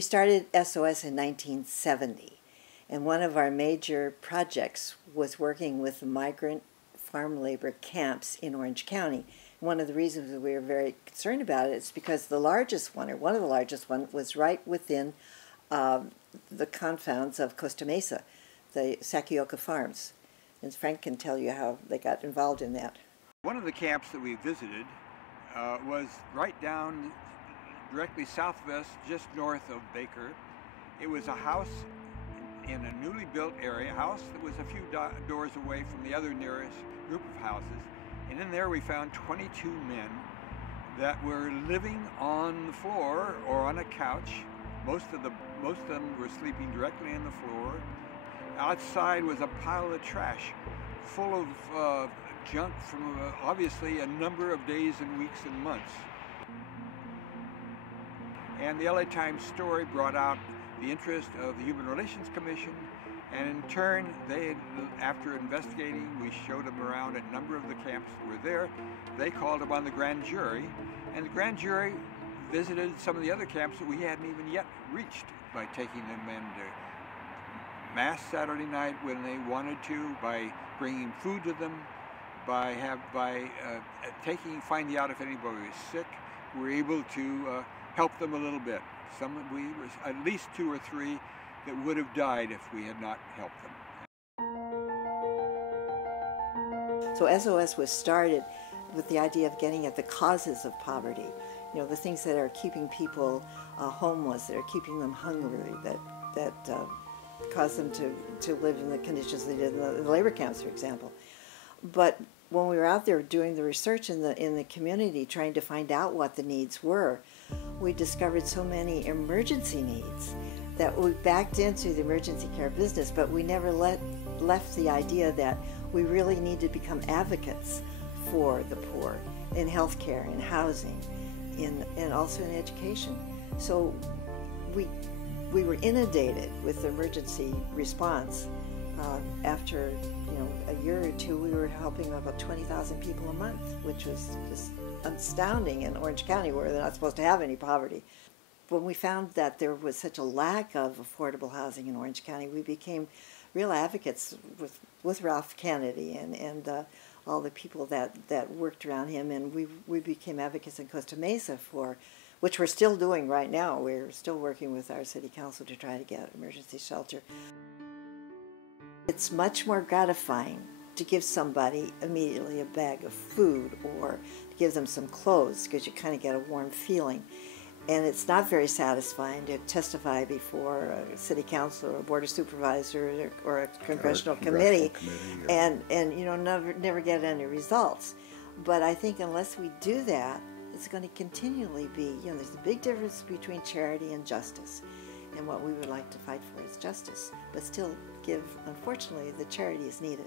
We started SOS in 1970, and one of our major projects was working with the migrant farm labor camps in Orange County. One of the reasons that we were very concerned about it is because the largest one, or one of the largest ones, was right within the confines of Costa Mesa, the Sakioka Farms. And Frank can tell you how they got involved in that. One of the camps that we visited was right down directly southwest, just north of Baker. It was a house in a newly built area, a house that was a few doors away from the other nearest group of houses. And in there we found 22 men that were living on the floor or on a couch. Most of them were sleeping directly on the floor. Outside was a pile of trash full of junk from obviously a number of days and weeks and months. And the LA Times story brought out the interest of the Human Relations Commission, and in turn, after investigating, we showed them around a number of the camps that were there. They called upon the grand jury, and the grand jury visited some of the other camps that we hadn't even yet reached by taking them into Mass Saturday night when they wanted to, by bringing food to them, by finding out if anybody was sick. We were able to help them a little bit. We were at least 2 or 3 that would have died if we had not helped them. So SOS was started with the idea of getting at the causes of poverty. You know, the things that are keeping people homeless, that are keeping them hungry, that cause them to live in the conditions they did in the labor camps, for example. But when we were out there doing the research in the community, trying to find out what the needs were, we discovered so many emergency needs that we backed into the emergency care business, but we never left the idea that we really need to become advocates for the poor in healthcare, in housing, and also in education. So we were inundated with emergency response. After a year or two, we were helping about 20,000 people a month, which was just astounding in Orange County, where they're not supposed to have any poverty. When we found that there was such a lack of affordable housing in Orange County, we became real advocates with Ralph Kennedy and all the people that worked around him, and we became advocates in Costa Mesa which we're still doing right now. We're still working with our city council to try to get emergency shelter. It's much more gratifying to give somebody immediately a bag of food or to give them some clothes, because you kind of get a warm feeling. And it's not very satisfying to testify before a city council or a board of supervisors or a congressional committee and never get any results. But I think unless we do that, it's going to continually be, there's a big difference between charity and justice. And what we would like to fight for is justice, but still give, unfortunately, the charity is needed.